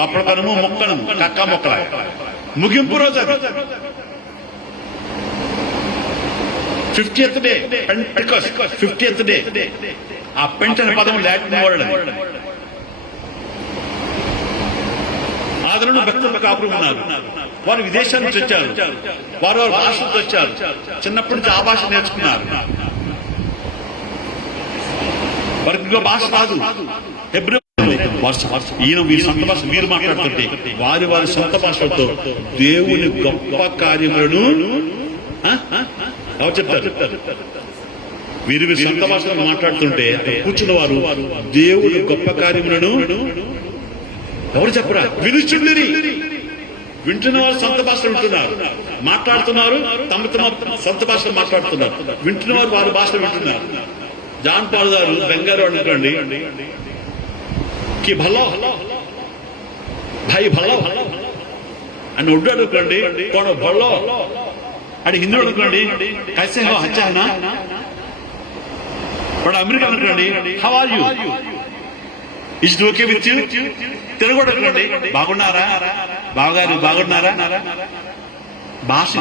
పప్పడకనము మొక్కనము కక్క మొక్కల ముగింపు రోజు అది 50th డే 50th డే. ఆ పెంట్ అనే పదం లాటిన్ వర్డ్. ఆదరణ భక్తులు కాపురం ఉన్నారు. వారు విదేశాల నుంచి వచ్చారు, వారు వారి భాష నుంచి వచ్చారు, చిన్నప్పటి నుంచి ఆ భాష నేర్చుకున్నారు. వారికి ఇంకో భాష రాదు. ఈయన వీరి సొంత భాష వీరు మాట్లాడుతుంటే వారి వారి సొంత భాషలతో దేవుని గొప్ప కార్యములను చెప్తారు. వీరి వీరి సొంత భాషలో మాట్లాడుతుంటే కూర్చున్న వారు దేవుని గొప్ప కార్యములను ఎవరు చెప్పరా? వినుచుండిరి. వింటున్న వారు సొంత భాషలు వింటున్నారు, మాట్లాడుతున్నారు, తమ తమ సొంత భాషలో మాట్లాడుతున్నారు. వింటున్న వారు వారి భాషలో వింటున్నారు. జాన్ పాల్ గారు బెంగారు అనుకోండి, కి భలో భాయి భలో అని ఉడ్డు అనుకోండి, కొన భలో అని హిందూ అనుకోండి, కైసే హో అచ్చా హై నా. వాడు అమెరికా అనుకోండి, how are you, is it okay with you. Telugu అనుకోండి, బాగున్నారా, బావగారు బాగున్నారా. భాష